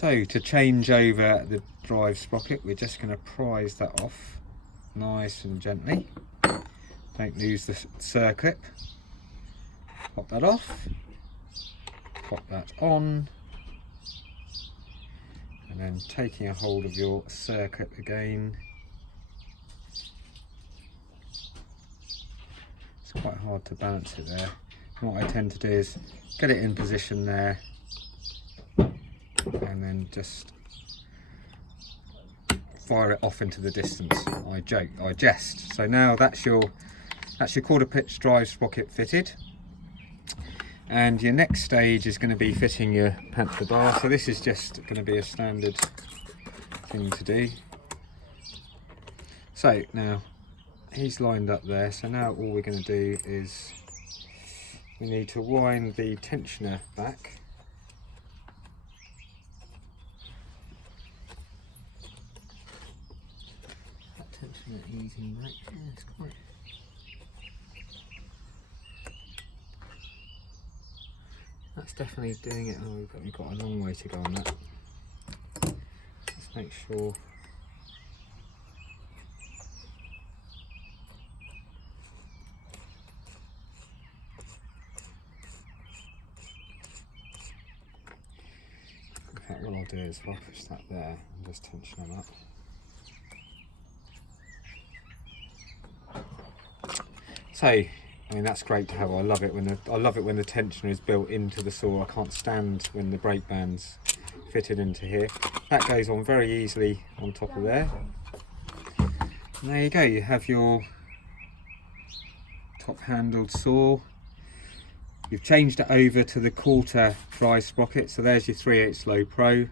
So to change over the drive sprocket, we're just going to prise that off nice and gently. Don't lose the circlip. Pop that off, pop that on, and then taking a hold of your circuit again. It's quite hard to balance it there. And what I tend to do is get it in position there and then just fire it off into the distance. I jest. So now that's your quarter pitch drive sprocket fitted. And your next stage is going to be fitting your Panther bar. So this is just going to be a standard thing to do. So now he's lined up there. So now all we're going to do is we need to wind the tensioner back. That tensioner easing back. Yeah, it's quite. That's definitely doing it. Oh, we've got a long way to go on that. Let's make sure. In fact, what I'll do is I'll push that there and just tension them up. So. I mean, that's great to have. I love it when the tensioner is built into the saw. I can't stand when the brake band's fitted into here. That goes on very easily on top of there. And there you go. You have your top-handled saw. You've changed it over to the quarter drive sprocket. So there's your 3/8 slow pro.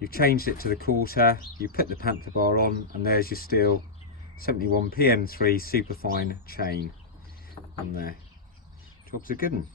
You've changed it to the quarter. You put the Panther bar on, and there's your steel 71 PM3 superfine chain. On there. Job's a good one.